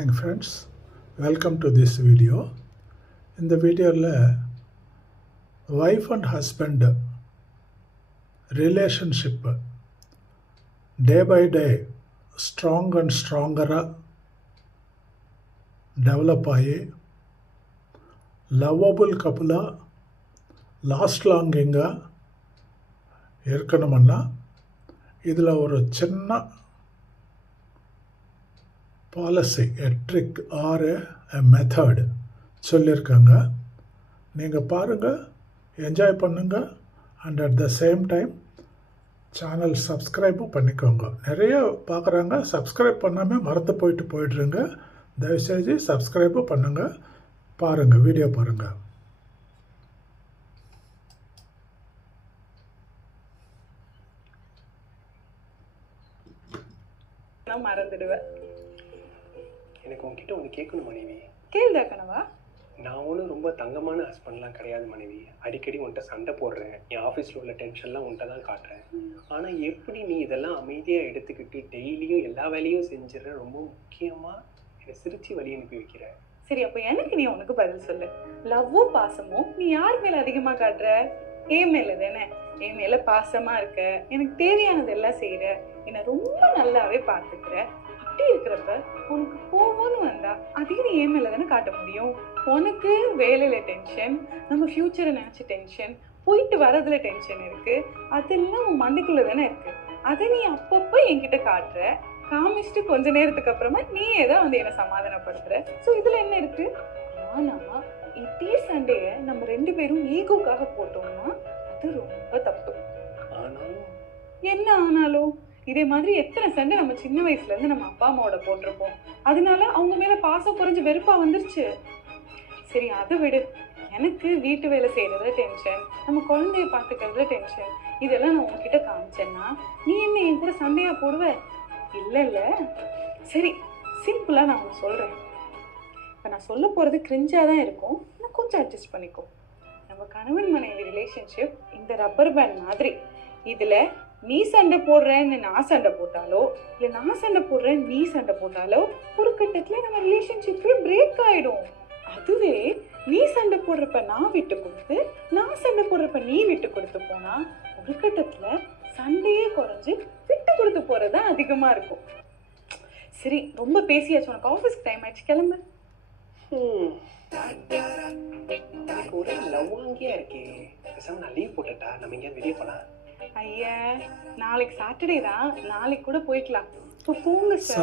morning friends, welcome to this video. In the video wife and husband relationship day by day strong and stronger develop ஆகி lovable couple last லாங்கிங்காக இருக்கணும்னா இதில் ஒரு சின்ன policy trick or a method சொல்லியிருக்காங்க. நீங்கள் பாருங்கள், enjoy பண்ணுங்கள், and at the same time channel சப்ஸ்கிரைபும் பண்ணிக்கோங்க. நிறைய பார்க்குறாங்க, சப்ஸ்கிரைப் பண்ணாமல் மறந்து போயிடுறீங்க. தயவுசெய்து சப்ஸ்கிரைபும் பண்ணுங்கள். பாருங்கள், வீடியோ பாருங்கள். மறந்துடுவேன். எனக்கு உங்ககிட்ட ஒன்று கேட்கணும் மனைவி. கேள்தா கனவா? நான் ஒன்றும் ரொம்ப தங்கமான ஹஸ்பண்ட்லாம் கிடையாது மனைவி. அடிக்கடி உன்கிட்ட சண்டை போடுறேன், என் ஆஃபீஸில் உள்ள டென்ஷன்லாம் உன்கிட்ட தான் காட்டுறேன். ஆனால் எப்படி நீ இதெல்லாம் அமைதியாக எடுத்துக்கிட்டு டெய்லியும் எல்லா வேலையும் செஞ்சிடற, ரொம்ப முக்கியமாக என்னை சிரிச்சு வழி அனுப்பி வைக்கிற. சரி, அப்போ எனக்கு நீ உனக்கு பதில் சொல்லு. லவ்வும் பாசமும் நீ யார் மேலே அதிகமாக காட்டுற? என் மேலே தானே. என் மேலே பாசமாக இருக்க, எனக்கு தேவையானது எல்லாம் செய்கிற, என்னை ரொம்ப நல்லாவே பார்த்துக்கிற. அப்படி இருக்கிறப்ப உனக்கு கோவம்னு வந்தா அதையும் நீ என் மேலே தானே காட்ட முடியும். உனக்கு வேலையில் டென்ஷன், நம்ம ஃப்யூச்சரை நினச்சி டென்ஷன், போயிட்டு வரதுல டென்ஷன் இருக்குது. அதெல்லாம் உன் மண்ணுக்குள்ளே தானே இருக்குது. அதை நீ அப்பப்போ என்கிட்ட காட்டுற. காமிச்சிட்டு கொஞ்ச நேரத்துக்கு அப்புறமா நீயே தான் வந்து என்னை சமாதானப்படுத்துற. ஸோ இதில் என்ன இருக்குது? ஆனால் இதே சண்டையை நம்ம 2 பேரும் ஈகோக்காக போட்டோம்னா அது ரொம்ப தப்பு. ஆனாலும் என்ன ஆனாலும் இதே மாதிரி எத்தனை சண்டை நம்ம சின்ன வயசுலேருந்து நம்ம அப்பா அம்மாவோட போட்டிருப்போம். அதனால அவங்க மேலே பாசம் குறைஞ்சி வெறுப்பாக வந்துருச்சு. சரி, அதை விடு. எனக்கு வீட்டு வேலை செய்கிறதுல டென்ஷன், நம்ம குழந்தைய பார்த்துக்கிறதுல டென்ஷன், இதெல்லாம் நான் உங்ககிட்ட காமிச்சேன்னா நீ என்ன என் கூட சண்டையாக போடுவ? இல்லை. சரி, சிம்பிளாக நான் உங்களுக்கு சொல்கிறேன். இப்போ நான் சொல்ல போகிறது கிரிஞ்சாக தான் இருக்கும், நான் கொஞ்சம் அட்ஜஸ்ட் பண்ணிக்கோ. நம்ம கணவன் மனைவி ரிலேஷன்ஷிப் இந்த ரப்பர் பேண்ட் மாதிரி. இதில் நீ சண்டை போடுறேன்னு நான் சண்டை போட்டாலோ, இல்லை நான் சண்டை போடுறேன் நீ சண்டை போட்டாலோ, ஒரு கட்டத்தில் நம்ம ரிலேஷன்ஷிப்பே பிரேக் ஆகிடும். அதுவே நீ சண்டை போடுறப்ப நான் விட்டு கொடுத்து, நான் சண்டை போடுறப்ப நீ விட்டு கொடுத்து போனா ஒரு கட்டத்தில் சண்டையே குறைஞ்சி விட்டு கொடுத்து போகிறது தான் அதிகமாக இருக்கும். சரி, ரொம்ப பேசியாச்சு, உனக்கு ஆஃபீஸ்க்கு டைம் ஆயிடுச்சு, கிளம்பு. எனக்கு ஒரே லவ் வாங்கியா இருக்கே. பேசாம நான் லீவ் போட்டுட்டா, நம்ம எங்கேயாவது வெளியே போகலாம். ஐயா, நாளைக்கு சாட்டர்டே தான், நாளைக்கு கூட போய்க்கலாம். இப்போ போங்க சார்.